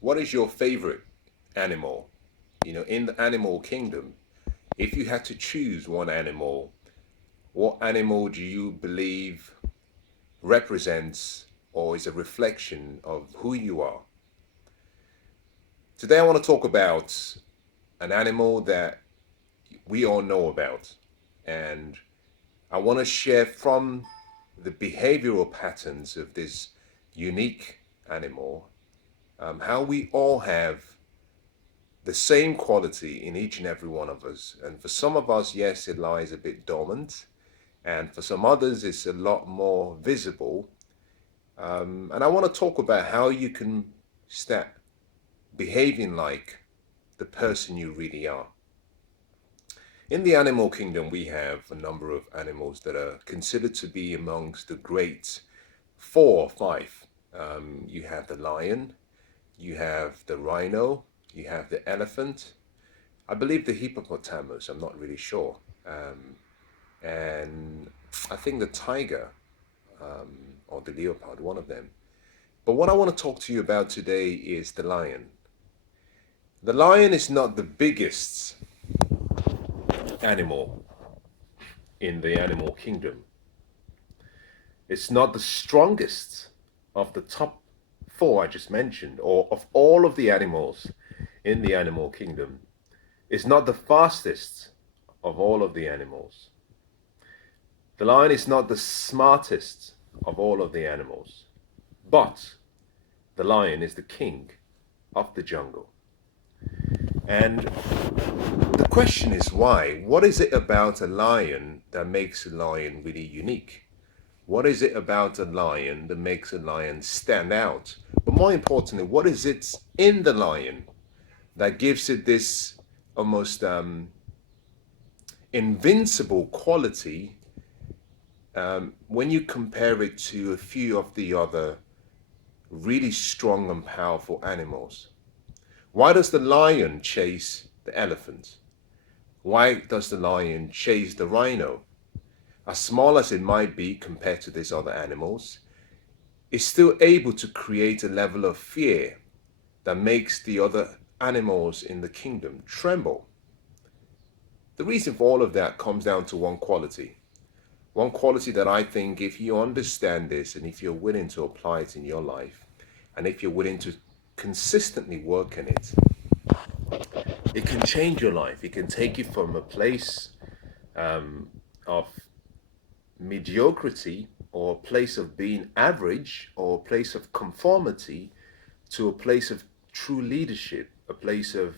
What is your favorite animal? In the animal kingdom, if you had to choose one animal, what animal do you believe represents or is a reflection of who you are? Today, I want to talk about an animal that we all know about. And I want to share from the behavioral patterns of this unique animal, how we all have the same quality in each and every one of us. And for some of us, yes, it lies a bit dormant. And for some others, it's a lot more visible. And I want to talk about how you can start behaving like the person you really are. In the animal kingdom, we have a number of animals that are considered to be amongst the great four or five. You have the lion, you have the rhino, you have the elephant, I believe the hippopotamus, I'm not really sure. And I think the tiger or the leopard, one of them. But what I want to talk to you about today is the lion. The lion is not the biggest animal in the animal kingdom. It's not the strongest of the top four I just mentioned, or of all of the animals in the animal kingdom. It's not the fastest of all of the animals. The lion is not the smartest of all of the animals. But the lion is the king of the jungle. And the question is why? What is it about a lion that makes a lion really unique? What is it about a lion that makes a lion stand out? But more importantly, what is it in the lion that gives it this almost invincible quality when you compare it to a few of the other really strong and powerful animals? Why does the lion chase the elephant? Why does the lion chase the rhino? As small as it might be compared to these other animals, it's still able to create a level of fear that makes the other animals in the kingdom tremble. The reason for all of that comes down to one quality. One quality that I think if you understand this and if you're willing to apply it in your life, and if you're willing to consistently work on it, it can change your life. It can take you from a place of mediocrity or a place of being average or a place of conformity to a place of true leadership, a place of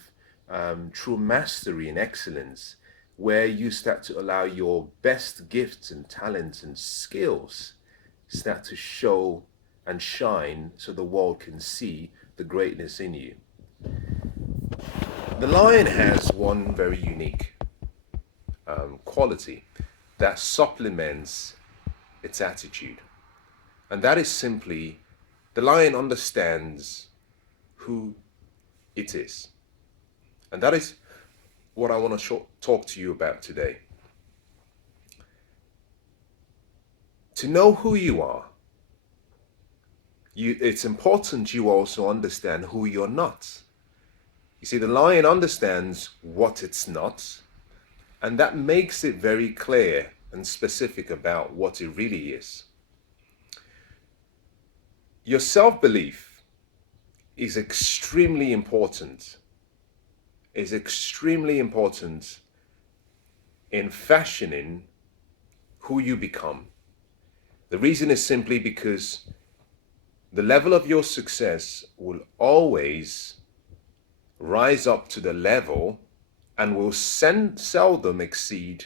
true mastery and excellence, where you start to allow your best gifts and talents and skills start to show and shine so the world can see the greatness in you. The lion has one very unique quality that supplements its attitude. And that is simply the lion understands who it is. And that is what I want to talk to you about today. To know who you are, it's important you also understand who you're not. You see, the lion understands what it's not, and that makes it very clear and specific about what it really is. Your self-belief is extremely important, in fashioning who you become. The reason is simply because the level of your success will always rise up to the level and will seldom exceed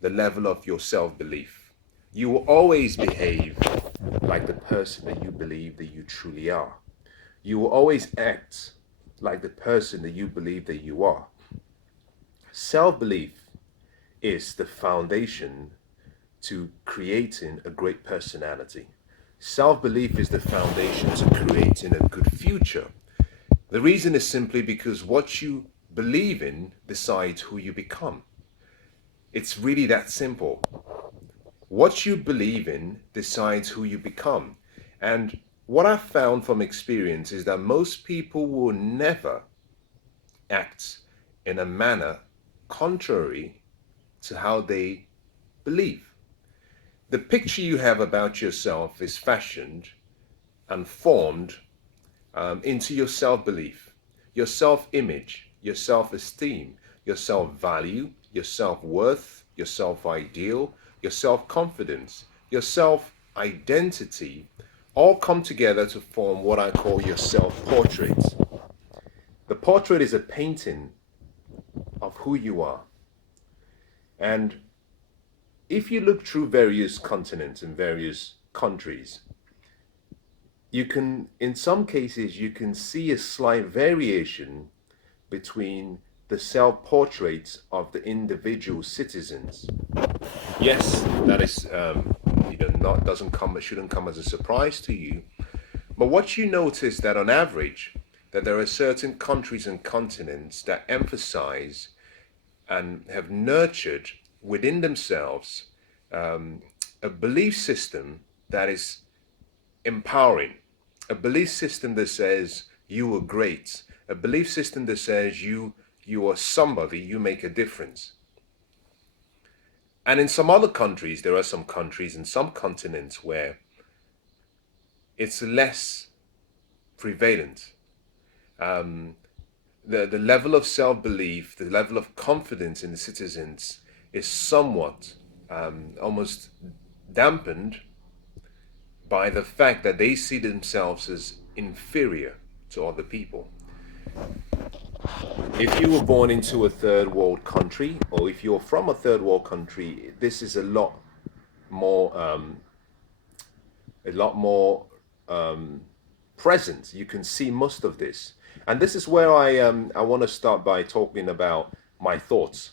the level of your self-belief. You will always behave like the person that you believe that you truly are. You will always act like the person that you believe that you are. Self-belief is the foundation to creating a great personality. Self-belief is the foundation to creating a good future. The reason is simply because what you believe in decides who you become. It's really that simple. What you believe in decides who you become. And what I've found from experience is that most people will never act in a manner contrary to how they believe. The picture you have about yourself is fashioned and formed into your self belief, your self image, your self esteem, your self value, your self worth, your self ideal, your self confidence, your self identity all come together to form what I call your self portrait. The portrait is a painting of who you are. And if you look through various continents and various countries, you can, in some cases, you can see a slight variation between the self-portraits of the individual citizens. Yes, that is, not doesn't come, it shouldn't come as a surprise to you. But what you notice that on average, that there are certain countries and continents that emphasize and have nurtured within themselves a belief system that is empowering, a belief system that says you are great, a belief system that says you are somebody, you make a difference. And in some other countries, there are some countries and some continents where it's less prevalent. The level of self-belief, the level of confidence in the citizens is somewhat almost dampened by the fact that they see themselves as inferior to other people. If you were born into a third world country, or if you're from a third world country, this is a lot more, present. You can see most of this, and this is where I want to start by talking about my thoughts.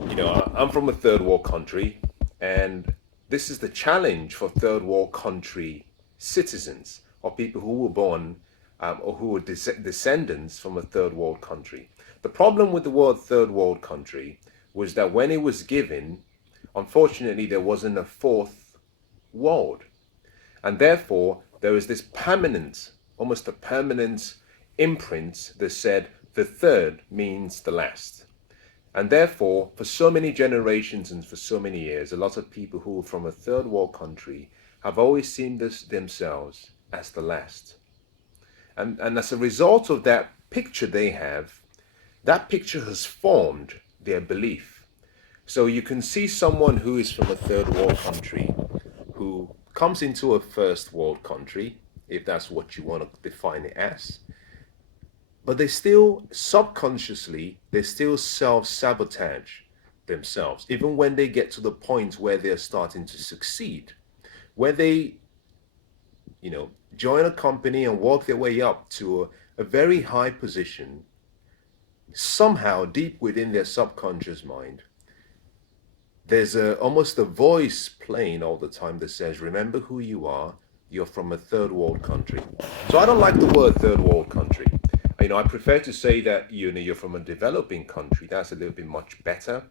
I'm from a third world country, and this is the challenge for third world country citizens or people who were born or who are descendants from a third world country. The problem with the word third world country was that when it was given, unfortunately, there wasn't a fourth world. And therefore, there was this permanent, almost a permanent imprint that said the third means the last. And therefore, for so many generations and for so many years, a lot of people who are from a third world country have always seen themselves as the last. And as a result of that picture they have, that picture has formed their belief. So you can see someone who is from a third world country who comes into a first world country, if that's what you want to define it as, but they still subconsciously, they still self-sabotage themselves, even when they get to the point where they're starting to succeed, where they, join a company and work their way up to a very high position. Somehow, deep within their subconscious mind, there's almost a voice playing all the time that says, remember who you are, you're from a third world country. So I don't like the word third world country. I prefer to say that you're from a developing country. That's a little bit much better,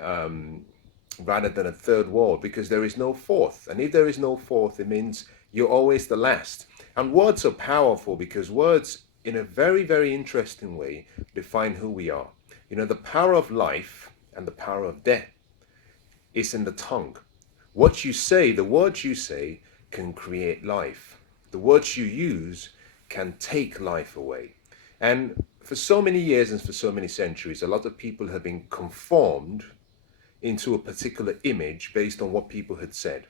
rather than a third world, because there is no fourth. And if there is no fourth, it means you're always the last. And words are powerful because words, in a very, very interesting way, define who we are. The power of life and the power of death is in the tongue. What you say, the words you say, can create life. The words you use can take life away. And for so many years and for so many centuries, a lot of people have been conformed into a particular image based on what people had said.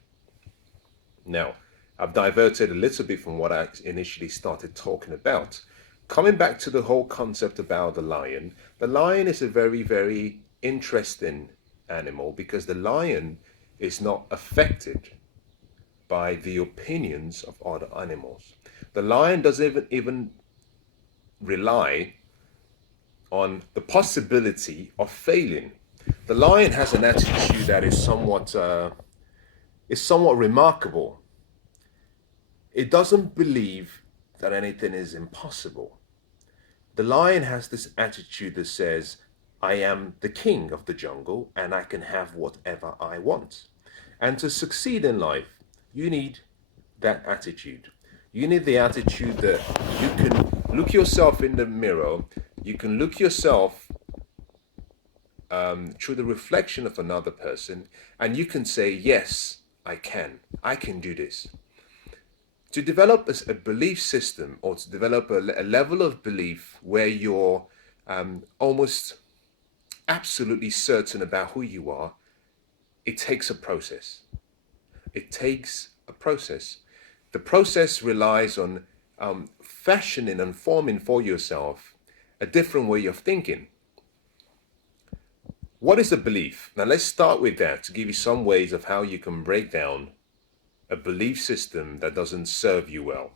Now, I've diverted a little bit from what I initially started talking about. Coming back to the whole concept about the lion is a very, very interesting animal because the lion is not affected by the opinions of other animals. The lion doesn't even rely on the possibility of failing. The lion has an attitude that is somewhat remarkable. It doesn't believe that anything is impossible. The lion has this attitude that says, I am the king of the jungle and I can have whatever I want. And to succeed in life, you need that attitude. You need the attitude that you can look yourself in the mirror, you can look yourself through the reflection of another person, and you can say, yes, I can do this. To develop a belief system, or to develop a level of belief where you're almost absolutely certain about who you are, it takes a process. It takes a process. The process relies on fashioning and forming for yourself a different way of thinking. What is a belief? Now let's start with that to give you some ways of how you can break down a belief system that doesn't serve you well.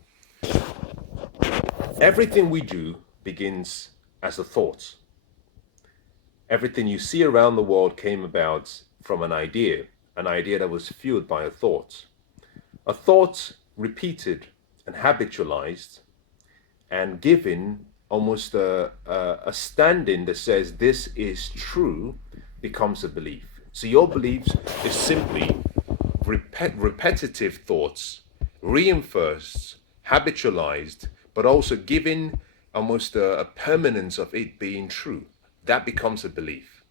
Everything we do begins as a thought. Everything you see around the world came about from an idea that was fueled by a thought repeated and habitualized and given almost a standing that says this is true becomes a belief. So your beliefs is simply repetitive thoughts, reinforced, habitualized, but also given almost a permanence of it being true. That becomes a belief.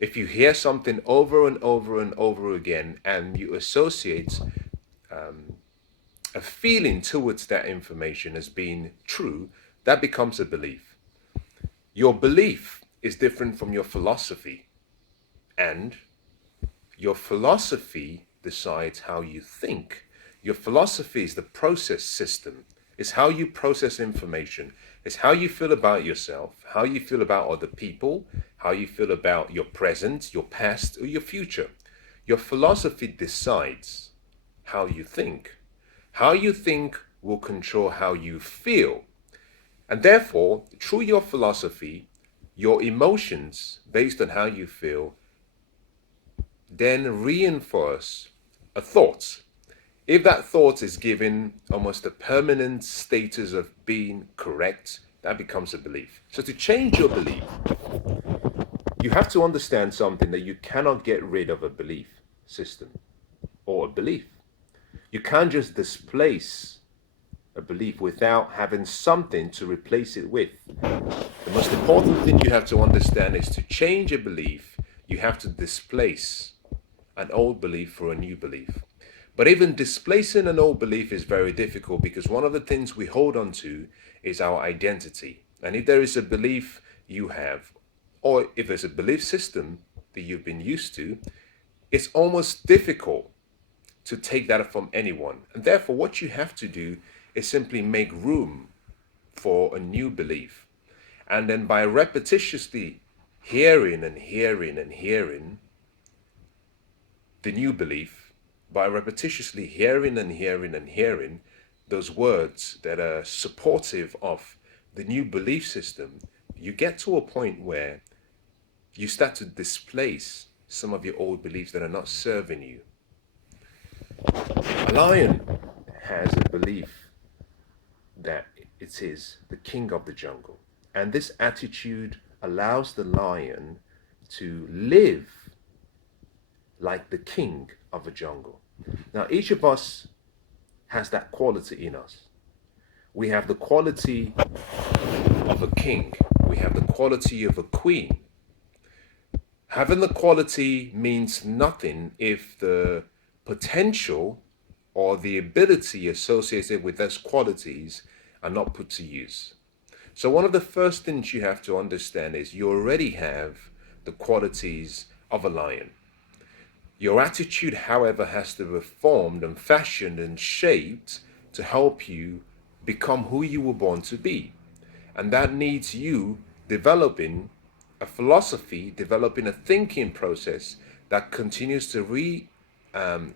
If you hear something over and over and over again and you associate a feeling towards that information as being true, that becomes a belief. Your belief is different from your philosophy, and your philosophy decides how you think. Your philosophy is the process system. It's how you process information. It's how you feel about yourself, how you feel about other people, how you feel about your present, your past, or your future. Your philosophy decides how you think. How you think will control how you feel. And therefore, through your philosophy, your emotions, based on how you feel, then reinforce a thought. If that thought is given almost a permanent status of being correct, that becomes a belief. So to change your belief, you have to understand something, that you cannot get rid of a belief system or a belief. You can't just displace a belief without having something to replace it with. The most important thing you have to understand is to change a belief, you have to displace an old belief for a new belief. But even displacing an old belief is very difficult, because one of the things we hold on to is our identity. And if there is a belief you have, or if there's a belief system that you've been used to, it's almost difficult to take that from anyone. And therefore, what you have to do is simply make room for a new belief. And then by repetitiously hearing and hearing and hearing the new belief, by repetitiously hearing and hearing and hearing those words that are supportive of the new belief system, you get to a point where you start to displace some of your old beliefs that are not serving you. A lion has a belief that it is the king of the jungle. And this attitude allows the lion to live like the king of a jungle. Now, each of us has that quality in us. We have the quality of a king. We have the quality of a queen. Having the quality means nothing if the potential or the ability associated with those qualities are not put to use. So one of the first things you have to understand is you already have the qualities of a lion. Your attitude, however, has to be formed and fashioned and shaped to help you become who you were born to be. And that needs you developing a philosophy, developing a thinking process that continues to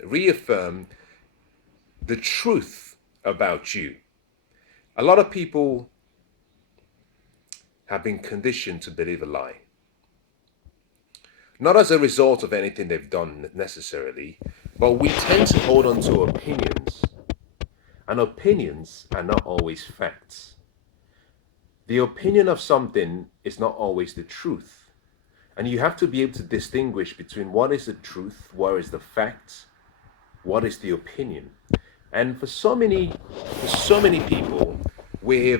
reaffirm the truth about you. A lot of people have been conditioned to believe a lie. Not as a result of anything they've done necessarily, but we tend to hold on to opinions. And opinions are not always facts. The opinion of something is not always the truth. And you have to be able to distinguish between what is the truth, what is the fact, what is the opinion. And for so many people, we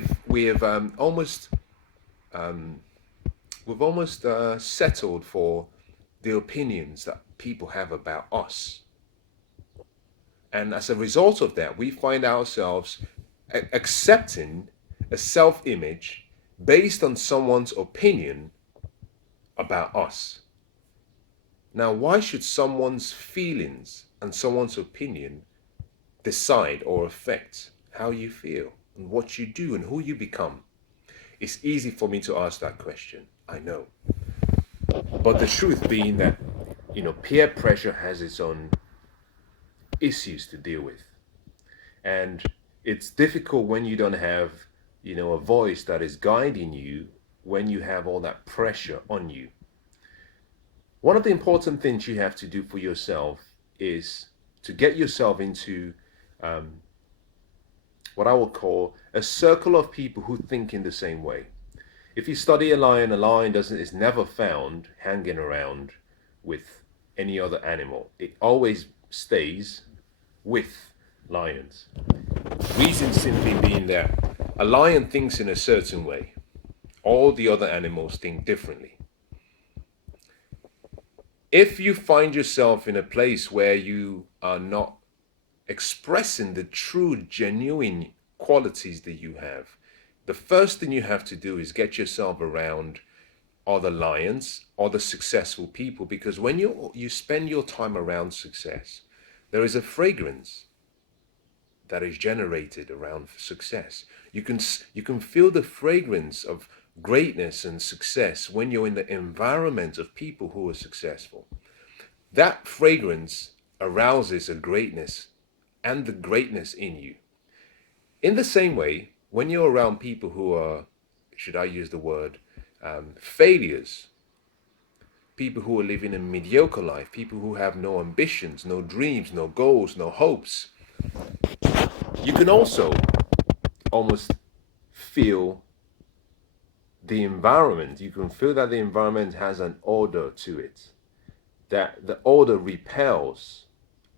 have almost we've almost settled for the opinions that people have about us. And as a result of that, we find ourselves accepting a self image based on someone's opinion about us. Now, why should someone's feelings and someone's opinion decide or affect how you feel and what you do and who you become? It's easy for me to ask that question, I know. But the truth being that, peer pressure has its own issues to deal with. And it's difficult when you don't have, a voice that is guiding you when you have all that pressure on you. One of the important things you have to do for yourself is to get yourself into um, what I would call a circle of people who think in the same way. If you study a lion doesn't is never found hanging around with any other animal. It always stays with lions. Reason simply being that a lion thinks in a certain way. All the other animals think differently. If you find yourself in a place where you are not expressing the true, genuine qualities that you have, the first thing you have to do is get yourself around other lions, other successful people, because when you spend your time around success, there is a fragrance that is generated around success. You can feel the fragrance of greatness and success when you're in the environment of people who are successful. That fragrance arouses a greatness and the greatness in you. In the same way, when you're around people who are, should I use the word, failures, people who are living a mediocre life, people who have no ambitions, no dreams, no goals, no hopes, you can also almost feel the environment. You can feel that the environment has an order to it, that the order repels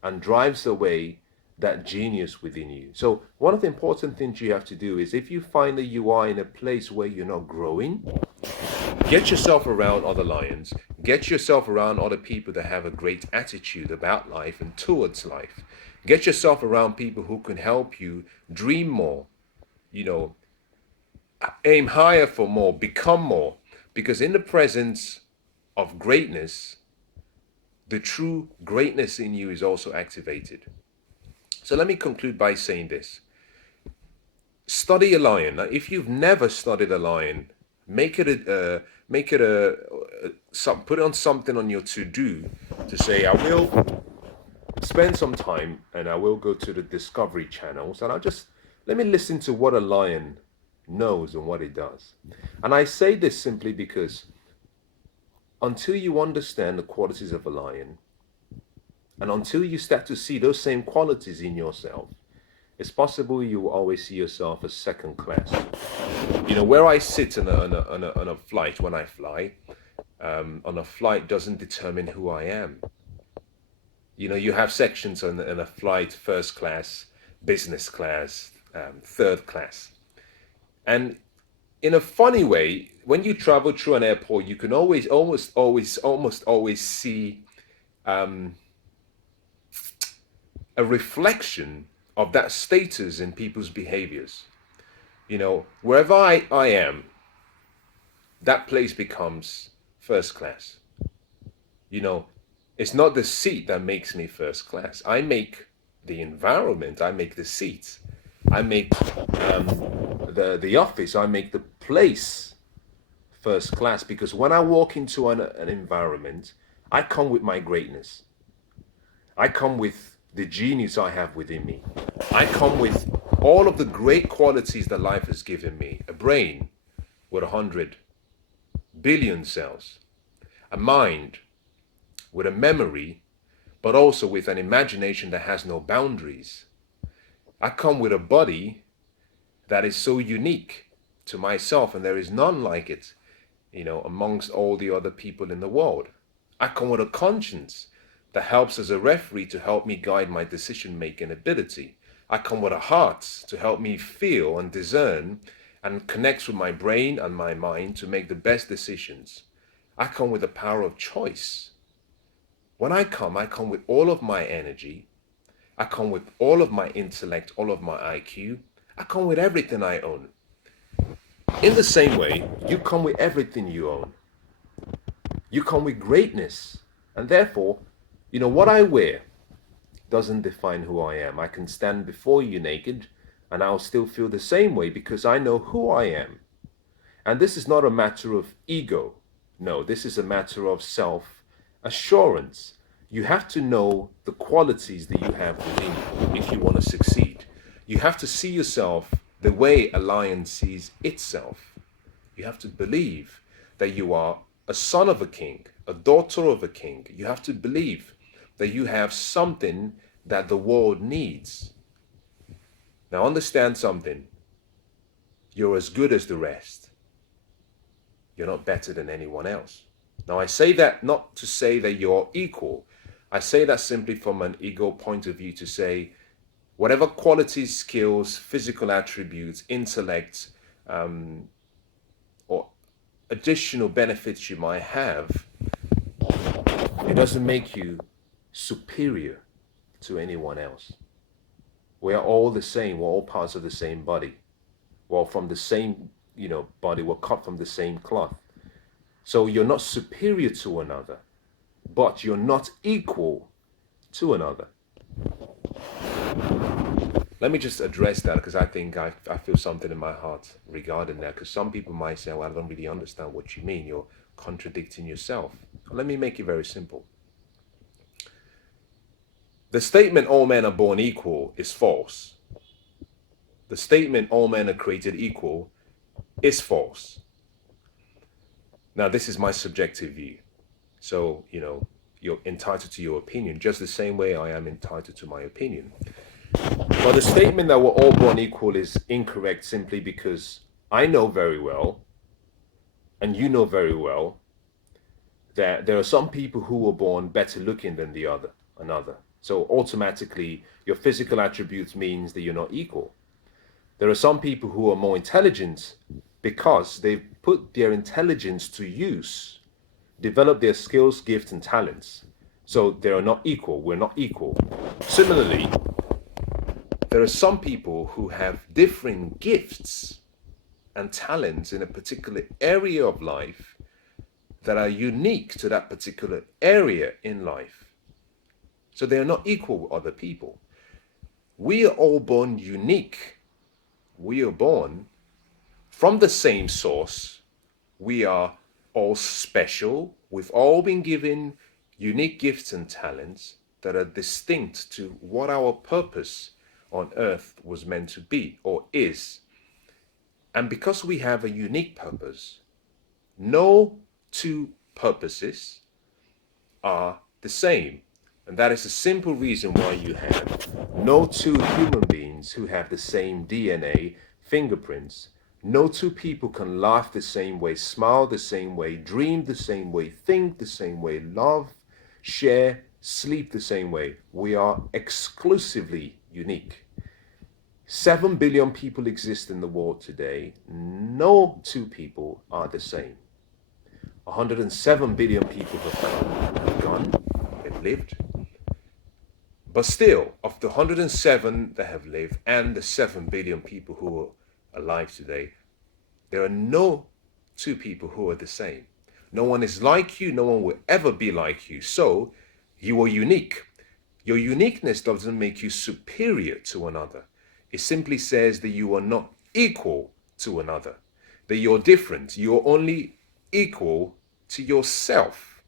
and drives away that genius within you. So one of the important things you have to do is, if you find that you are in a place where you're not growing, get yourself around other lions, get yourself around other people that have a great attitude about life and towards life. Get yourself around people who can help you dream more, you know, aim higher for more, become more. Because in the presence of greatness, the true greatness in you is also activated. So let me conclude by saying this. Study a lion. Now, if you've never studied a lion, put it on something on your to-do to say, I will spend some time and I will go to the Discovery channels and let me listen to what a lion knows and what it does. And I say this simply because until you understand the qualities of a lion, and until you start to see those same qualities in yourself, it's possible you will always see yourself as second class. Where I sit on a flight when I fly, on a flight doesn't determine who I am. You have sections on a flight: first class, business class, third class. And in a funny way, when you travel through an airport, you can almost always see a reflection of that status in people's behaviors. Wherever I am, that place becomes first class. It's not the seat that makes me first class. I make the environment, I make the seats, I make the office, I make the place first class, because when I walk into an environment, I come with my greatness. I come with the genius I have within me. I come with all of the great qualities that life has given me. A brain with 100 billion cells, a mind with a memory, but also with an imagination that has no boundaries. I come with a body that is so unique to myself, and there is none like it, amongst all the other people in the world. I come with a conscience that helps as a referee to help me guide my decision-making ability. I come with a heart to help me feel and discern and connect with my brain and my mind to make the best decisions. I come with the power of choice. When I come with all of my energy. I come with all of my intellect, all of my IQ. I come with everything I own. In the same way, you come with everything you own. You come with greatness. And therefore, what I wear doesn't define who I am. I can stand before you naked and I'll still feel the same way because I know who I am. And this is not a matter of ego. No, this is a matter of self-assurance. You have to know the qualities that you have within you if you want to succeed. You have to see yourself the way a lion sees itself. You have to believe that you are a son of a king, a daughter of a king. You have to believe that you have something that the world needs. Now understand something. You're as good as the rest. You're not better than anyone else. Now I say that not to say that you're equal. I say that simply from an ego point of view to say whatever qualities, skills, physical attributes, intellect, or additional benefits you might have, it doesn't make you superior to anyone else. We are all the same. We're all parts of the same body. We're from the same, body. We're cut from the same cloth. So you're not superior to another, but you're not equal to another. Let me just address that because I think I feel something in my heart regarding that, because some people might say, well, I don't really understand what you mean. You're contradicting yourself. Let me make it very simple. The statement all men are born equal is false. The statement all men are created equal is false. Now, this is my subjective view. So, you're entitled to your opinion, just the same way I am entitled to my opinion. But the statement that we're all born equal is incorrect simply because I know very well, and you know very well, that there are some people who were born better looking than another. So automatically, your physical attributes means that you're not equal. There are some people who are more intelligent because they've put their intelligence to use, developed their skills, gifts, and talents. So they are not equal. We're not equal. Similarly, there are some people who have different gifts and talents in a particular area of life that are unique to that particular area in life. So they are not equal with other people. We are all born unique. We are born from the same source. We are all special. We've all been given unique gifts and talents that are distinct to what our purpose on earth was meant to be or is. And because we have a unique purpose, no two purposes are the same. And that is the simple reason why you have no two human beings who have the same DNA, fingerprints. No two people can laugh the same way, smile the same way, dream the same way, think the same way, love, share, sleep the same way. We are exclusively unique. 7 billion people exist in the world today. No two people are the same. 107 billion people have gone, have lived. But still, of the 107 that have lived and the 7 billion people who are alive today, there are no two people who are the same. No one is like you. No one will ever be like you. So you are unique. Your uniqueness doesn't make you superior to another. It simply says that you are not equal to another, that you're different. You're only equal to yourself.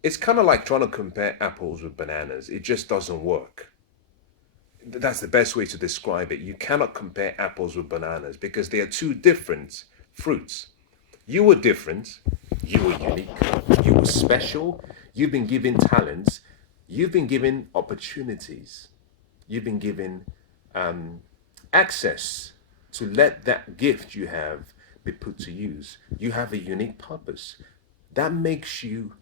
It's kind of like trying to compare apples with bananas. It just doesn't work. That's the best way to describe it. You cannot compare apples with bananas because they are two different fruits. You were different. You were unique. You were special. You've been given talents. You've been given opportunities. You've been given access to let that gift you have be put to use. You have a unique purpose. That makes you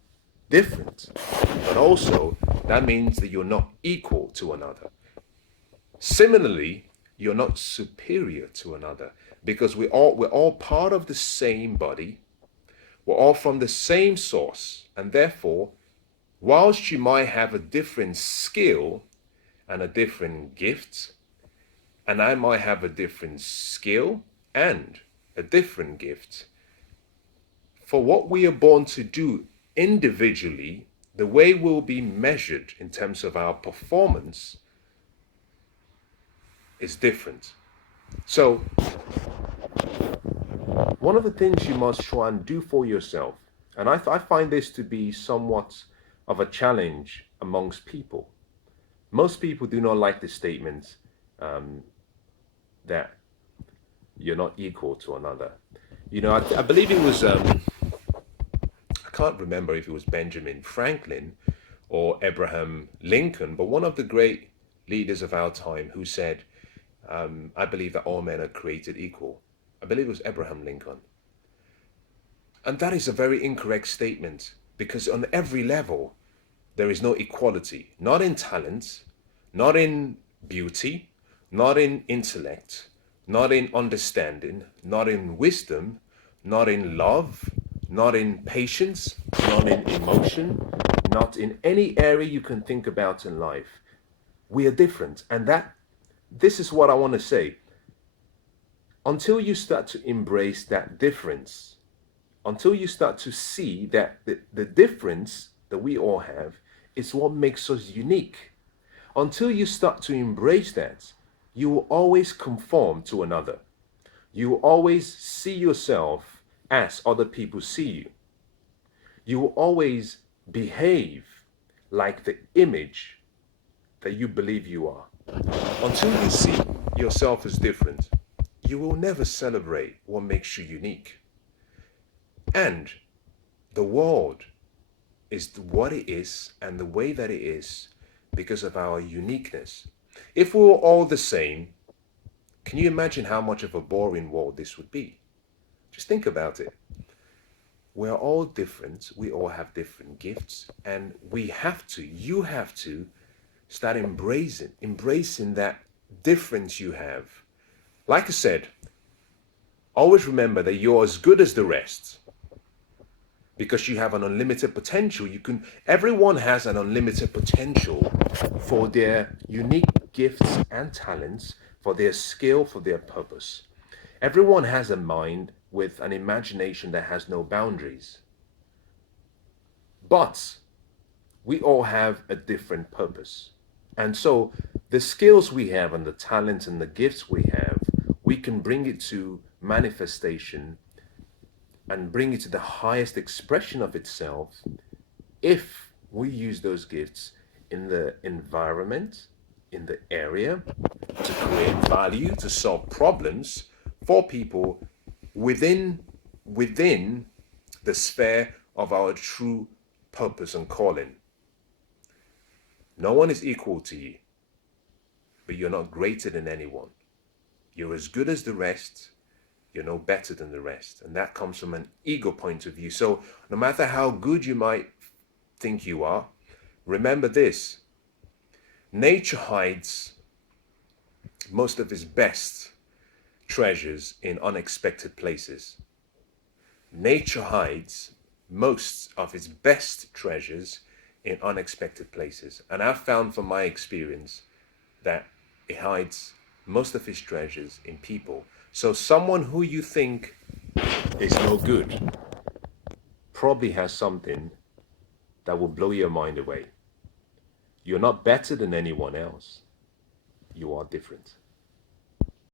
different. But also, that means that you're not equal to another. Similarly, you're not superior to another because we're all part of the same body. We're all from the same source, and therefore, whilst you might have a different skill and a different gift, and I might have a different skill and a different gift, for what we are born to do individually, the way we'll be measured in terms of our performance is different. So, one of the things you must try and do for yourself, and I find this to be somewhat of a challenge amongst people. Most people do not like the statement that you're not equal to another. I believe it was, I can't remember if it was Benjamin Franklin or Abraham Lincoln, but one of the great leaders of our time who said, I believe that all men are created equal. I believe it was Abraham Lincoln. And that is a very incorrect statement because on every level, there is no equality, not in talent, not in beauty, not in intellect, not in understanding, not in wisdom, not in love, not in patience, not in emotion, not in any area you can think about in life. We are different. And this is what I want to say. Until you start to embrace that difference, until you start to see that the difference that we all have is what makes us unique. Until you start to embrace that, you will always conform to another. You will always see yourself as other people see you. You will always behave like the image that you believe you are. Until you see yourself as different, you will never celebrate what makes you unique. And the world is what it is and the way that it is because of our uniqueness. If we were all the same, can you imagine how much of a boring world this would be? Just think about it. We're all different. We all have different gifts. And you have to start embracing that difference you have. Like I said, always remember that you're as good as the rest because you have an unlimited potential. Everyone has an unlimited potential for their unique gifts and talents, for their skill, for their purpose. Everyone has a mind with an imagination that has no boundaries. But we all have a different purpose. And so the skills we have and the talents and the gifts we have, we can bring it to manifestation and bring it to the highest expression of itself if we use those gifts in the environment, in the area, to create value, to solve problems for people within the sphere of our true purpose and calling. No one is equal to you, but you're not greater than anyone. You're as good as the rest. You're no better than the rest. And that comes from an ego point of view. So no matter how good you might think you are, remember this. Nature hides most of its best treasures in unexpected places. Nature hides most of its best treasures in unexpected places. And I've found from my experience that it hides most of its treasures in people. So someone who you think is no good probably has something that will blow your mind away. You're not better than anyone else. You are different.